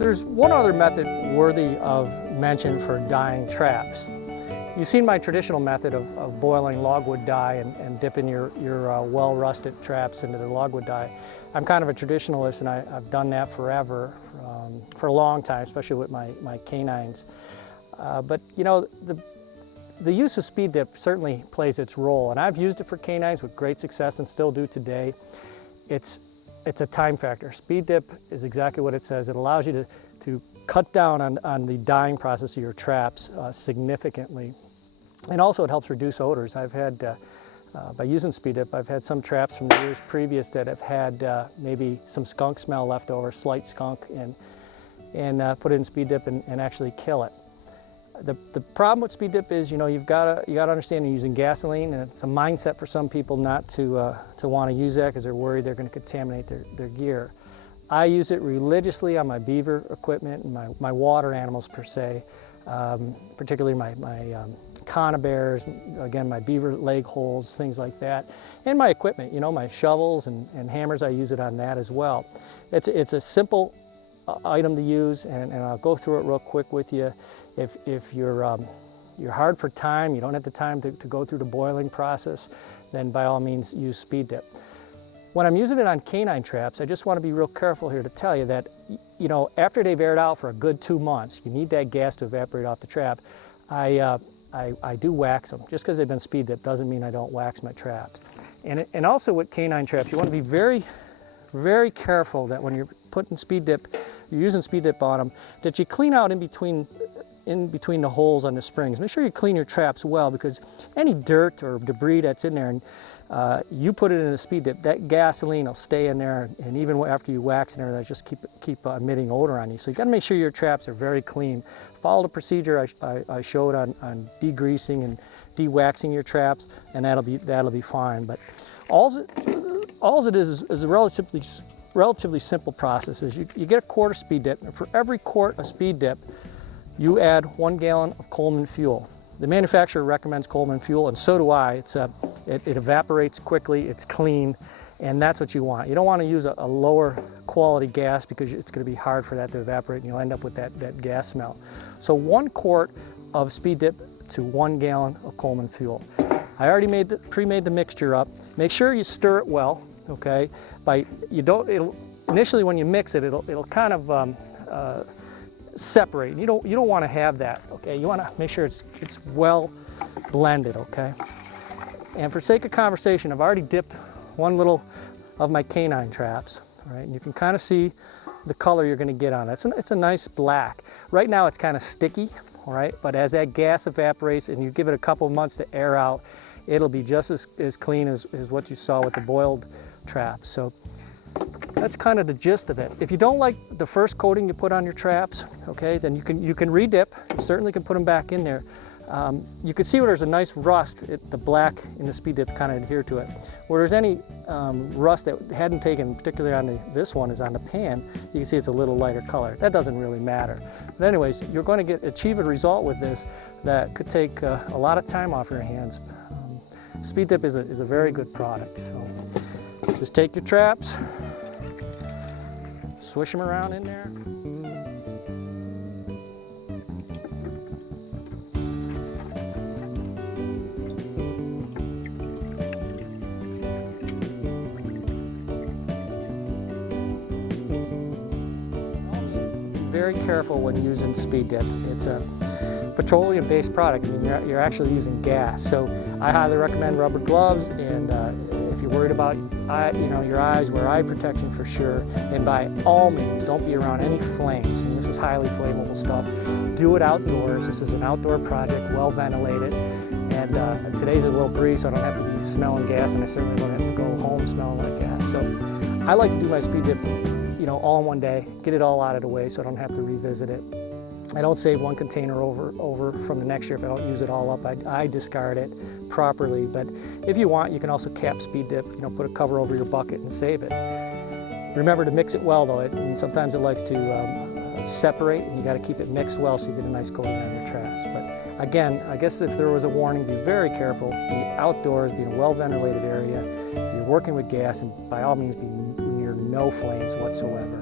There's one other method worthy of mention for dyeing traps. You've seen my traditional method of boiling logwood dye and dipping your well-rusted traps into the logwood dye. I'm kind of a traditionalist, and I've done that forever, for a long time, especially with my canines. But you know, the use of speed dip certainly plays its role, and I've used it for canines with great success and still do today. It's a time factor. Speed dip is exactly what it says. It allows you to cut down on the dyeing process of your traps significantly. And also it helps reduce odors. I've had, by using speed dip, I've had some traps from the years previous that have had maybe some skunk smell left over, slight skunk, and put it in speed dip and actually kill it. The problem with speed dip is, you know, you got to understand you're using gasoline, and it's a mindset for some people not to want to use that because they're worried they're going to contaminate their gear. I use it religiously on my beaver equipment and my water animals per se, particularly my conibears, again, my beaver leg holds, things like that, and my equipment, you know, my shovels and hammers. I use it on that as well. It's a simple item to use, and I'll go through it real quick with you. If you're hard for time, you don't have the time to go through the boiling process, then by all means use speed dip. When I'm using it on canine traps, I just want to be real careful here to tell you that, you know, after they've aired out for a good 2 months, you need that gas to evaporate off the trap. I do wax them. Just because they've been speed dipped doesn't mean I don't wax my traps. And also with canine traps, you want to be very, very careful that when you're putting speed dip, you're using speed dip on them, that you clean out in between the holes on the springs. Make sure you clean your traps well, because any dirt or debris that's in there, and you put it in a speed dip, that gasoline will stay in there, and even after you wax and everything, just keep emitting odor on you. So you got to make sure your traps are very clean. Follow the procedure I showed on degreasing and de-waxing your traps, and that'll be fine. But all it is a relatively simple process. Is you get a quart of speed dip, and for every quart of speed dip, you add 1 gallon of Coleman fuel. The manufacturer recommends Coleman fuel, and so do I. It evaporates quickly, it's clean, and that's what you want. You don't want to use a lower quality gas, because it's going to be hard for that to evaporate, and you'll end up with that gas smell. So 1 quart of speed dip to 1 gallon of Coleman fuel. I already pre-made the mixture up. Make sure you stir it well, okay? Initially when you mix it, it'll kind of separate. You don't want to have that, okay? You want to make sure it's well blended, okay? And for sake of conversation, I've already dipped one little of my canine traps, all right? And you can kind of see the color you're going to get on it. It's a nice black. Right now it's kind of sticky, all right? But as that gas evaporates and you give it a couple of months to air out, it'll be just as clean as what you saw with the boiled traps. So that's kind of the gist of it. If you don't like the first coating you put on your traps, okay, then you can re-dip. You certainly can put them back in there. You can see where there's a nice rust, the black in the speed dip kind of adhere to it. Where there's any rust that hadn't taken, particularly on this one, is on the pan, you can see it's a little lighter color. That doesn't really matter. But anyways, you're going to achieve a result with this that could take a lot of time off your hands. Speed dip is a very good product. So just take your traps, swish them around in there. Be very careful when using speed dip. It's a petroleum-based product. I mean, you're actually using gas. So I highly recommend rubber gloves, and if you're worried about your eyes, wear eye protection for sure. And by all means, don't be around any flames. I mean, this is highly flammable stuff. Do it outdoors. This is an outdoor project, well ventilated. And today's a little breeze, so I don't have to be smelling gas, and I certainly don't have to go home smelling like gas. So I like to do my speed dip, all in one day, get it all out of the way so I don't have to revisit it. I don't save one container over from the next year if I don't use it all up. I discard it properly, but if you want, you can also cap speed dip, put a cover over your bucket and save it. Remember to mix it well though, and sometimes it likes to separate, and you got to keep it mixed well so you get a nice coating on your traps. But again, I guess if there was a warning, be very careful, be outdoors, be in a well-ventilated area, you're working with gas, and by all means be near no flames whatsoever.